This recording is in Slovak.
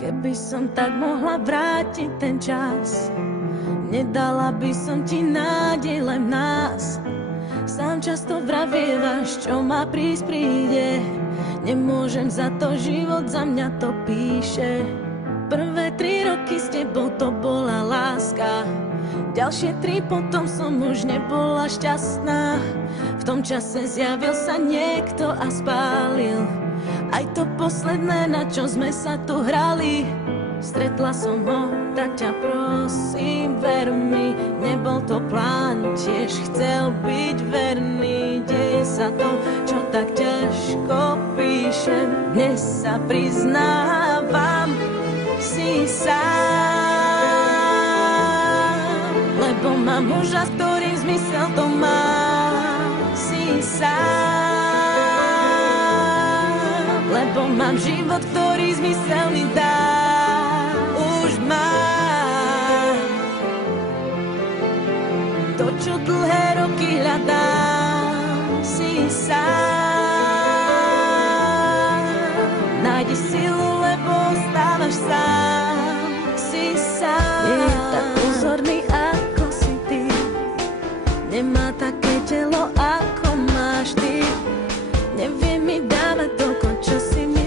Keby som tak mohla vrátiť ten čas, nedala by som ti nádej len v nás. Sám často vravievaš, čo má prísť príde. Nemôžem za to, život za mňa to píše. Prvé 3 roky s tebou to bola láska, ďalšie 3 potom som už nebola šťastná. V tom čase zjavil sa niekto a spálil aj to posledné, na čo sme sa tu hrali. Stretla som ho, tak ťa prosím, ver mi, nebol to plán, tiež chcel byť verný. Deje sa to, čo tak ťažko píšem, dnes sa priznávam, si sám, lebo mám muža, s ktorým zmysel to má. Si sám, lebo mám život, ktorý zmysel mi dá. Už mám to, čo dlhé roky hľadám. Si sám, nájdi silu, lebo ostávaš sám. Si sám, nie je tak pozorný, ako si ty, nemá také telo, ako máš ty. Nevie mi dávať toľko, čo si mi